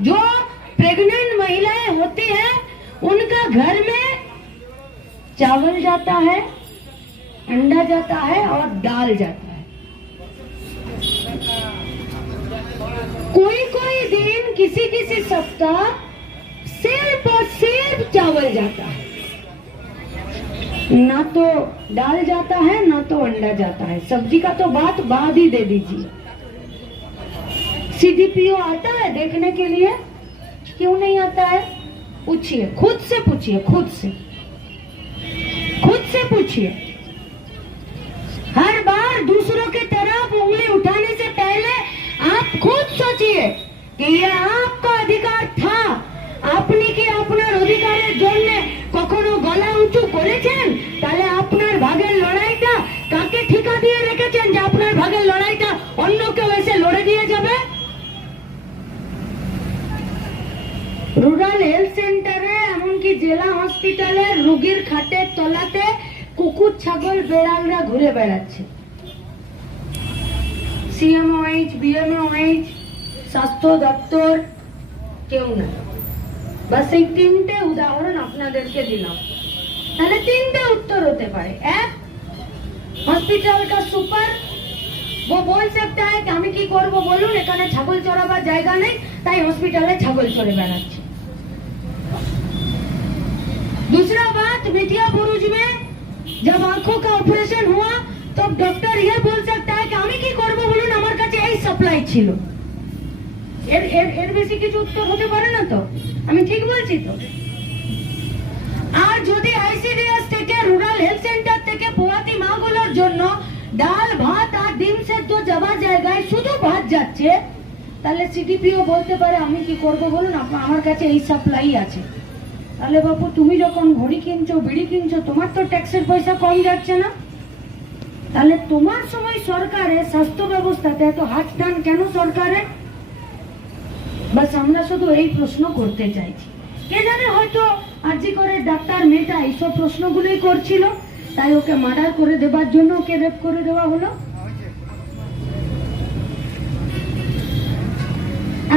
जो प्रेग्नेंट महिलाएँ होती हैं, उनका घर में चावल जाता है, अंडा जाता है और दाल जाता है। कोई कोई दिन किसी किसी सप्ताह सिर्फ़ और सिर्फ़ चावल जाता है। ना तो दाल जाता है, ना तो अंडा जाता है। सब्ज़ी का तो बात बाद ही दे दीजिए। सीडीपीओ आता है देखने के लिए? क्यों नहीं आता है? पूछिए, खुद से पूछिए, खुद से। खुद से पूछिए। हर बार दूसरों की तरफ़ उंगली उठाने से पहले आप खुद सोचिए कि यह आपका अधिकार था। হেলথ সেন্টারে এমনকি জেলা হসপিটালে রোগীর খাটের তলাতে কুকুর ছাগল বেড়ালরা ঘুরে বেড়াচ্ছে সিএমওএইচ বিএমওএইচ স্বাস্থ্য দপ্তর কেউ না বাস এই তিনটে উদাহরণ আপনাদেরকে দিলাম তাহলে তিনটে উত্তর হতে পারে এক হসপিটাল का সুপার वो बोल सकता है कि আমি কি করব বলুন এখানে ছাগল চড়াবার জায়গা নেই তাই হসপিটালে ছাগল চড়ে বেড়াচ্ছি दूसरा बात मिथिया बुरुज में जब आंखों का ऑपरेशन हुआ तब डॉक्टर ये बोल सकता है कि আমি কি করব বলুন আমার কাছে এই সাপ্লাই ছিল এর এর এর বেশি কিছু উত্তর হতে পারে না তো আমি ঠিক বলছি তো আর যদি আইসিডিএস থেকে রুরাল হেলথ সেন্টার থেকে পোয়াতি মাগুলোর জন্য ডাল ভাত আর ডিম সেদ্ধ যাবার জায়গায় শুধু ভাত যাচ্ছে তাহলে সিডিপিও বলতে পারে আমি কি করব বলুন আপ- আমার কাছে এই সাপ্লাই আছে তাহলে বাপু, তুমি যখন ঘড়ি কিনছো, বিড়ি কিনছো, তোমার তো ট্যাক্সের পয়সা কম যাচ্ছে না? তাহলে তোমার সময় সরকারের স্বাস্থ্য ব্যবস্থাতে এত হাত টান কেন সরকারের বাস আমরা শুধু এই প্রশ্ন করতে চাইছি। কে জানে হয়তো আরজি করে ডাক্তার মেয়েটা এইসব প্রশ্নগুলোই করছিল, তাই ওকে মার্ডার করে দেবার জন্য ওকে রেপ করে দেওয়া হলো।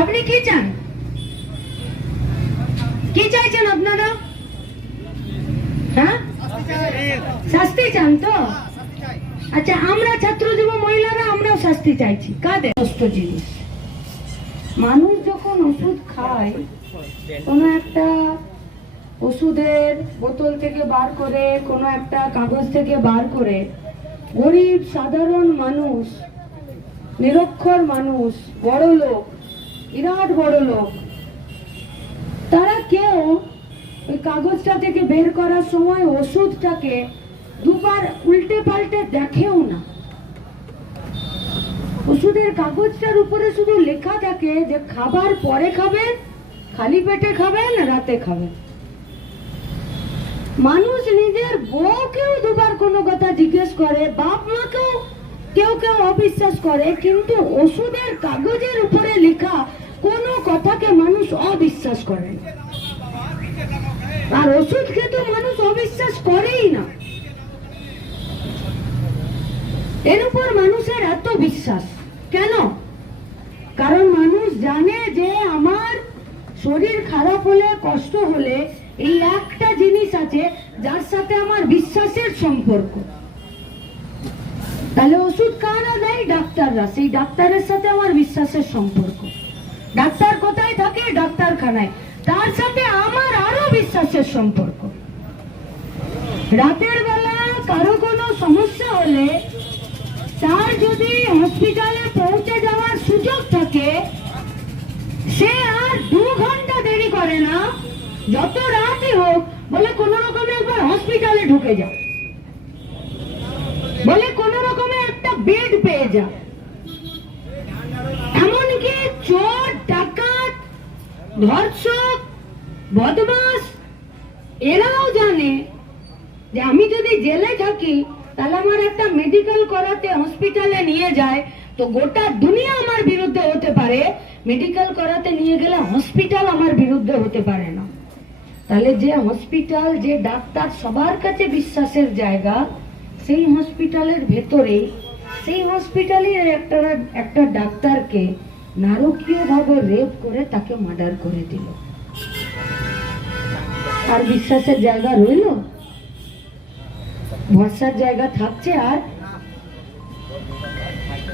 আপনি কি চান? কি চাইছেন আপনারা? হ্যাঁ? শাস্তি চান তো? আচ্ছা আমরা ছাত্র যুব মহিলারা আমরাও শাস্তি চাইছি। কাদের? সুস্থ জিনিস। মানুষ যখন ওষুধ খায়, কোনো একটা ওষুধের বোতল থেকে বার করে, কোনো একটা কাগজ থেকে বার করে, গরিব, সাধারণ মানুষ, নিরক্ষর মানুষ বড় লোক বিরাট বড় লোক তারা কেউ ওই কাগজটা থেকে বের করার সময় ওষুধটাকে দুবার উল্টে পাল্টে দেখেও না ওষুধের কাগজটার উপরে শুধু লেখা থাকে যে খাবার পরে খাবেন, খালি পেটে খাবেন, রাতে খাবেন মানুষ নিজের বউকেও দুবার কোনো কথা জিজ্ঞেস করে, বাপ মাকেও কেউ কেউ অবিশ্বাস করে, কিন্তু ওষুধের কাগজের উপরে লেখা কোনো কথাকে মানুষ অবিশ্বাস করে না। আর ওষুধকে তো মানুষ অবিশ্বাস করেই না। এর উপর মানুষের এত বিশ্বাস কেন? কারণ মানুষ জানে যে আমার শরীর খারাপ হলে, কষ্ট হলে এই একটা জিনিস আছে যার সাথে আমার বিশ্বাসের সম্পর্ক। তাহলে ওষুধ কারা দেয়? ডাক্তাররা। সেই ডাক্তারের সাথে আমার বিশ্বাসের সম্পর্ক। ডাক্তার কোথায় থাকে? ডাক্তারখানায়। তার সাথে আমার আরও বিশ্বাসের সম্পর্ক। রাতের বেলা কারও কোনো সমস্যা হলে তার যদি হসপিটালে পৌঁছে যাওয়ার সুযোগ থাকে, সে আর দু ঘণ্টা দেরি করে না, যত রাতই হোক, বলে কোন রকমে একবার হসপিটালে ঢুকে যা। বলে কোন রকমে একটা বেড পেয়ে যা। ধর্ষক বদমাস এরাও জানে যে আমি যদি জেলে থাকি, তাহলে আমার একটা মেডিকেল করাতে হসপিটালে নিয়ে যায়। তো গোটা দুনিয়া আমার বিরুদ্ধে হতে পারে। মেডিকেল করাতে নিয়ে গেলে হসপিটাল আমার বিরুদ্ধে হতে পারে না। তাহলে যে হসপিটাল যে ডাক্তার সবার কাছে বিশ্বাসের জায়গা, সেই হসপিটালের ভেতরে সেই হসপিটালে একটা একটা ডাক্তারকে নারকীয় ভাবে রেপ করে তাকে মার্ডার করে দিল আর বিশ্বাসের জায়গা রইল ভরসার জায়গা থাকছে আর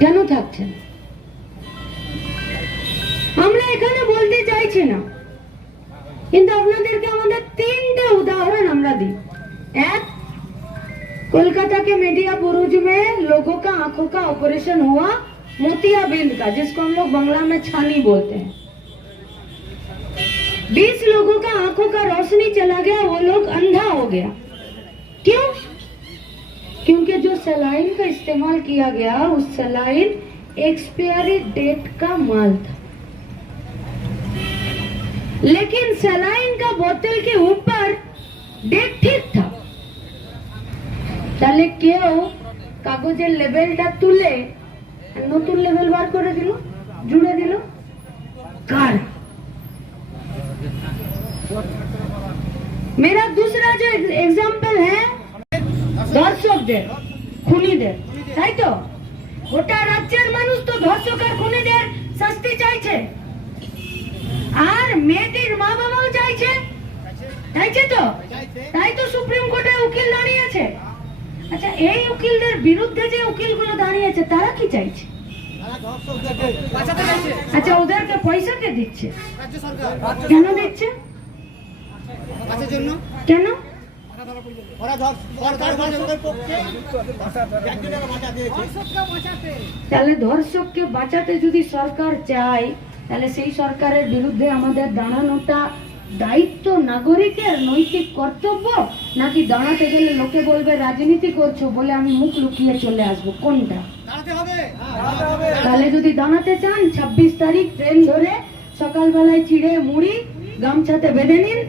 কেন থাকছে না? আমরা এখানে বলতে চাইছি না কিন্তু আপনাদেরকে আমাদের তিনটে उदाहरण আমরা দিই এক कोलकाता के मीडिया बुरुज में लोगों का आंखों का ऑपरेशन हुआ मोतियाबिंद का जिसको हम लोग बांग्ला में छानी बोलते हैं बीस लोगों का आंखों का रोशनी चला गया वो लोग अंधा हो गया क्यों क्योंकि जो सलाइन का इस्तेमाल किया गया उस सलाइन एक्सपायरी डेट का माल था लेकिन सलाइन का बोतल के ऊपर डेट ठीक था তাহলে কেউ কাগজের লেভেলটা তুলে আর নতুন লেভেল বার করে দিল জুড়ে দিল কার मेरा दूसरा जो एग्जाम्पल है ধর্ষকদের খুনিদের তাই তো গোটা রাজ্যের মানুষ তো ধর্ষক আর খুনিদের শাস্তি চাইছে আর মেয়েটির মা বাবাও চাইছে চাইছে তো তাই তো সুপ্রিম কোর্টে উকিল দাঁড়িয়েছে আচ্ছা এই উকিলদের বিরুদ্ধে যে উকিলগুলো দাঁড়িয়েছে, তারা কি চাইছে? আচ্ছা ওদেরকে পয়সা কে দিচ্ছে? কেন দিচ্ছে? কেন? তাহলে ধর্ষককে বাঁচাতে যদি সরকার চায়, তাহলে সেই সরকারের বিরুদ্ধে আমাদের দাঁড়ানোটা দায়িত্ব নাগরিকের নৈতিক কর্তব্য? নাকি দাঁড়াতে গেলে লোকে বলবে রাজনীতি করছ বলে আমি মুখ লুকিয়ে চলে আসব? কোনটা? তাহলে যদি দাঁড়াতে চান ছাব্বিশ তারিখ ট্রেন ধরে সকালবেলায় চিড়ে মুড়ি গামছাতে বেঁধে নিন।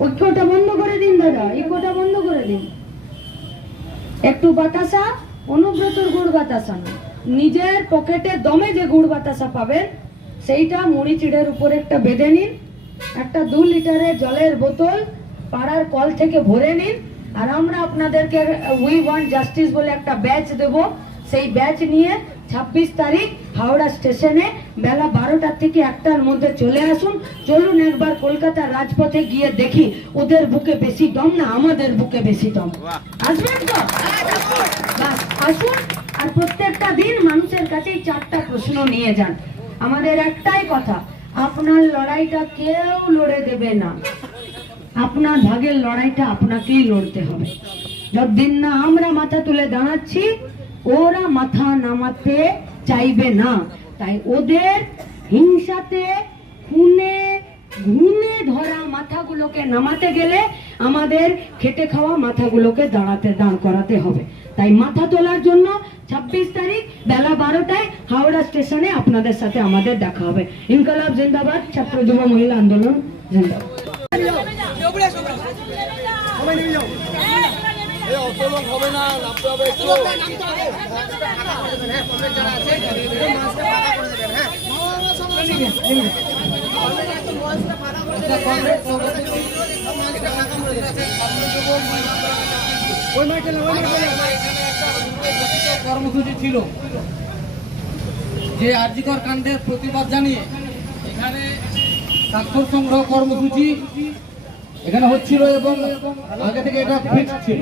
ঐক্যটা বন্ধ করে দিন দাদা। ঐক্যটা বন্ধ করে দিন। একটু বাতাসা অনুব্রতর গুড় বাতাসা না। নিজের পকেটে দমে যে গুড় বাতাসা পাবেন সেইটা মুড়ি চিড়ের উপরে একটা বেঁধে নিন। একটা দু লিটারের জলের বোতল পাড়ার কল থেকে ভরে নিন আর আমরা আপনাদেরকে উই ওয়ান্ট জাস্টিস বলে একটা ব্যাচ দেব। সেই ব্যাচ নিয়ে ছাব্বিশ তারিখ হাওড়া স্টেশনে বেলা বারোটার থেকে একটার মধ্যে চলে আসুন। চলুন একবার কলকাতার রাজপথে গিয়ে দেখি ওদের বুকে বেশি দম না আমাদের বুকে বেশি দম? আসবেন তো? আসুন আর প্রত্যেকটা দিন মানুষের কাছে এই চারটা প্রশ্ন নিয়ে যান। আমাদের একটাই কথা আপনার লড়াইটা কেউ লড়ে দেবে না। আপনার ভাগের লড়াইটা আপনাকেই লড়তে হবে। যতদিন না আমরা মাথা তুলে দাঁড়াচ্ছি, ওরা মাথা নামাতে চাইবে না। তাই ওদের হিংসাতে খুনে, ঘুনে ধরা মাথাগুলোকে নামাতে গেলে আমাদের খেটে খাওয়া মাথাগুলোকে দাঁড়াতে, দাঁড় করাতে হবে। তাই মাথা তোলার জন্য ছাব্বিশ তারিখ বেলা বারোটায় হাওড়া স্টেশনে আপনাদের সাথে আমাদের দেখা হবে ইনকলাব জিন্দাবাদ ছাত্র যুব মহিলা আন্দোলন জিন্দাবাদ হবে না হ্যাঁ হ্যাঁ ওই মাইকে না ওই মাইকে না কর্মসূচি ছিল। যে আর্যিকর কাণ্ডের প্রতিবাদ জানিয়ে এখানে স্বাক্ষর সংগ্রহ কর্মসূচি এখানে হচ্ছিল এবং আগে থেকে এটা ফিক্সড ছিল।